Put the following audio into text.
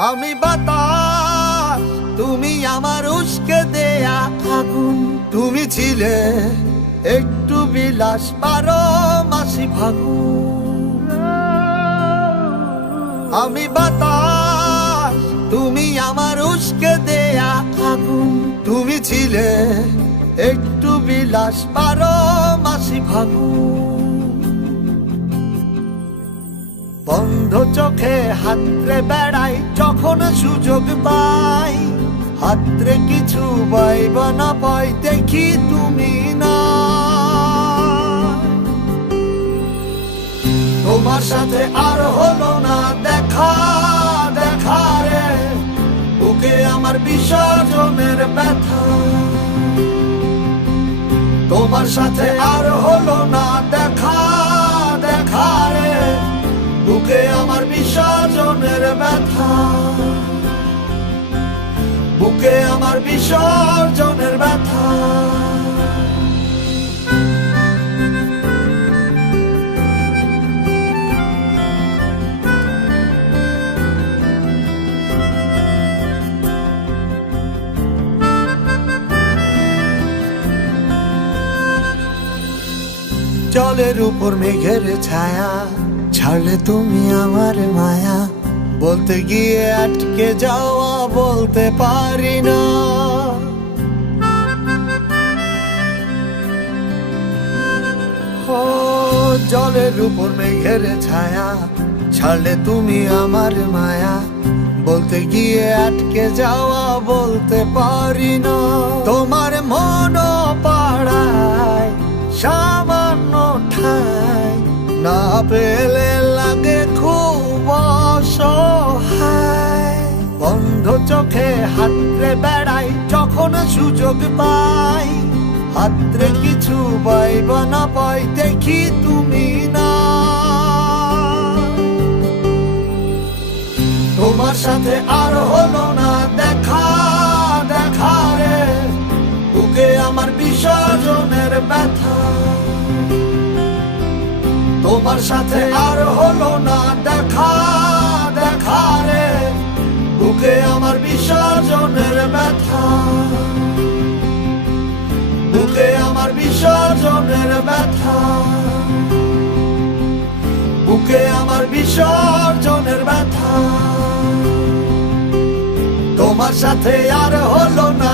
আমি বাতাস, তুমি আমার উস্কে দেয়া আগুন। তুমি ছিলে একটু বিলাস, 12 মাসি ফাগুন। আমি বাতাস, তুমি আমার উস্কে দেয়া আগুন। তুমি ছিলে একটু বিলাস, 12 মাসি ফাগুন। বন্ধ চোখে হাতরে বেড়াই যখন সুযোগ পাই, হাতরে কিছু পাইব না পাই দেখি তুমি না। তোমার সাথে আর হলো না দেখা, দেখা রে বুকে আমার বিসর্জনের ব্যথা। তোমার সাথে আর হলো না দেখা, দেখা রে বুকে আমার বিসর্জনের ব্যথা। বুকে আমার বিসর্জনের ব্যথা। জলের উপর মেঘের ছায়া, ছাড়লে তুমি আমার মায়া। বলতে গিয়ে আটকে যাওয়া বলতে পারি না। ও জলের উপর মেঘের ছায়া, ছাড়লে তুমি আমার মায়া। বলতে গিয়ে আটকে যাওয়া বলতে পারি না। তোমার মন পাড়ায় সামান্য ঠাই না পেলে লাগে খুব অসহায়। বন্ধ চোখে হাতরে বেড়াই যখন সুযোগ পাই, হাতরে কিছু পাইব না পাই দেখি তুমি না। তোমার সাথে আর হলো না দেখা, দেখা রে বুকে আমার বিসর্জনের ব্যথা। তোমার সাথে আর হলো না দেখা, দেখা রে বুকে আমার বিসর্জনের ব্যথা। বুকে আমার বিসর্জনের ব্যথা। বুকে আমার বিসর্জনের ব্যথা। তোমার সাথে আর হলো না